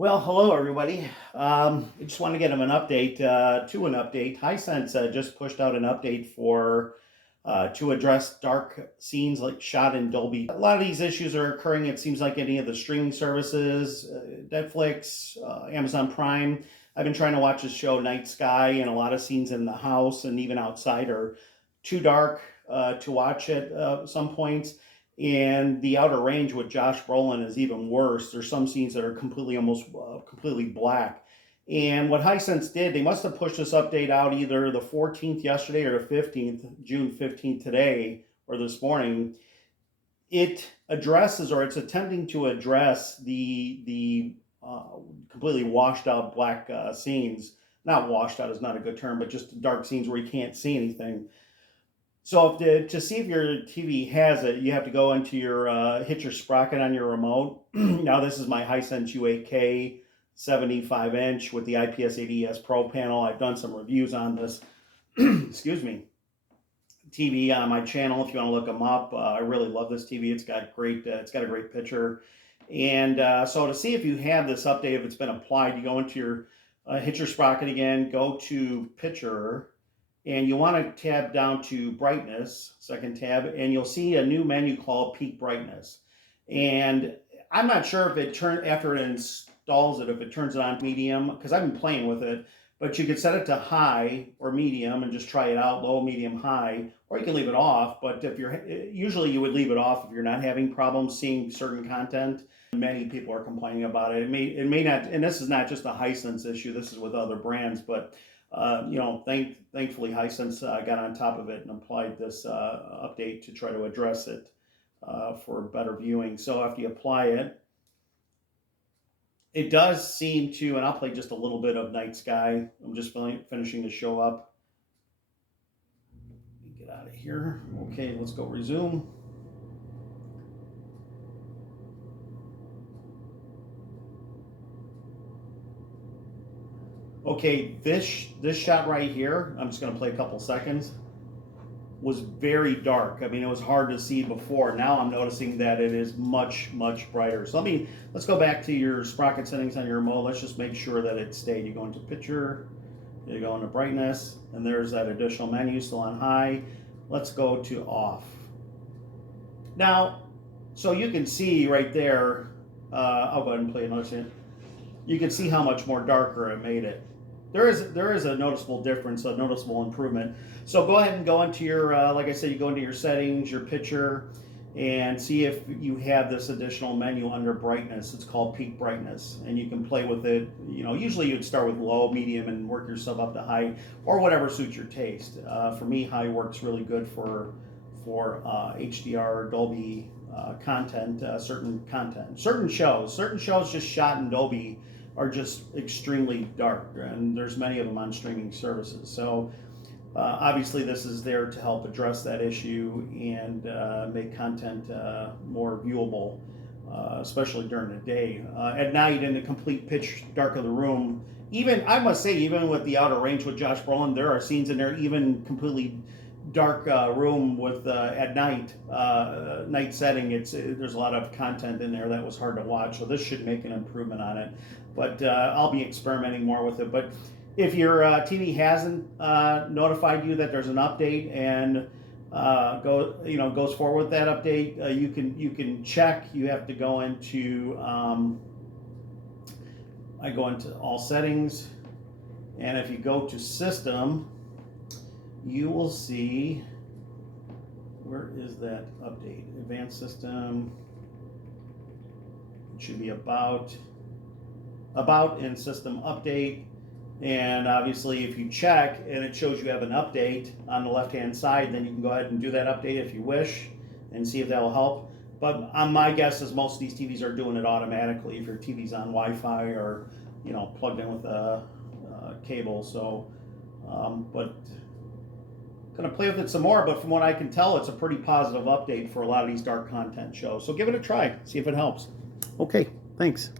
Well, hello everybody. I just want to get them an update an update. Hisense just pushed out an update for to address dark scenes like shot in Dolby. A lot of these issues are occurring. It seems like any of the streaming services, Netflix, Amazon Prime. I've been trying to watch this show, Night Sky, and a lot of scenes in the house and even outside are too dark to watch at some points. And the Outer Range with Josh Brolin is even worse. There's some scenes that are almost completely black. And what Hisense did, they must have pushed this update out either the 14th yesterday or the 15th, June 15th today or this morning. It addresses, or it's attempting to address the completely washed out black scenes. Not washed out is not a good term, but just dark scenes where you can't see anything. So to see if your TV has it, you have to go into your hit your sprocket on your remote. Now this is my Hisense U8K 75-inch with the IPS 80S Pro panel. I've done some reviews on this. Excuse me. TV on my channel if you want to look them up. I really love this TV. It's got a great picture. And so to see if you have this update, if it's been applied, you go into your hit your sprocket again, go to picture. And you want to tab down to brightness, second tab, and you'll see a new menu called peak brightness. And I'm not sure if after it installs it, if it turns it on medium, because I've been playing with it, but you could set it to high or medium and just try it out, low, medium, high, or you can leave it off. But usually you would leave it off if you're not having problems seeing certain content. Many people are complaining about it. It may not, and this is not just a Hisense issue, this is with other brands, but thankfully Hisense got on top of it and applied this update to try to address it for better viewing. So after you apply it, it does seem to, and I'll play just a little bit of Night Sky. I'm just finishing the show up. Get out of here. Okay, let's go resume. Okay, this shot right here, I'm just going to play a couple seconds, was very dark. I mean, it was hard to see before. Now I'm noticing that it is much, much brighter. So let's go back to your sprocket settings on your remote. Let's just make sure that it stayed. You go into picture, you go into brightness, and there's that additional menu still on high. Let's go to off. Now, so you can see right there, I'll go ahead and play another scene. You can see how much more darker it made it. There is a noticeable difference, a noticeable improvement. So go ahead and go into your, like I said, you go into your settings, your picture, and see if you have this additional menu under brightness. It's called peak brightness, and you can play with it. You know, usually you'd start with low, medium, and work yourself up to high, or whatever suits your taste. For me, high works really good for HDR, Dolby content, certain shows just shot in Dolby are just extremely dark, and there's many of them on streaming services. So obviously this is there to help address that issue and make content more viewable, especially during the day. At night, in the complete pitch dark of the room, even, I must say, even with the Outer Range with Josh Brolin, there are scenes in there, even completely dark room with at night setting, there's a lot of content in there that was hard to watch, so this should make an improvement on it. But I'll be experimenting more with it. But if your TV hasn't notified you that there's an update and goes forward with that update, you can check. You have to go into I go into all settings, and if you go to system, you will see, where is that update? Advanced system. It should be about in system update. And obviously if you check and it shows you have an update on the left hand side, then you can go ahead and do that update if you wish and see if that will help. But my guess is most of these TVs are doing it automatically if your TV's on Wi-Fi or plugged in with a cable. So but going to play with it some more, but from what I can tell, it's a pretty positive update for a lot of these dark content shows. So give it a try, see if it helps. Okay, thanks.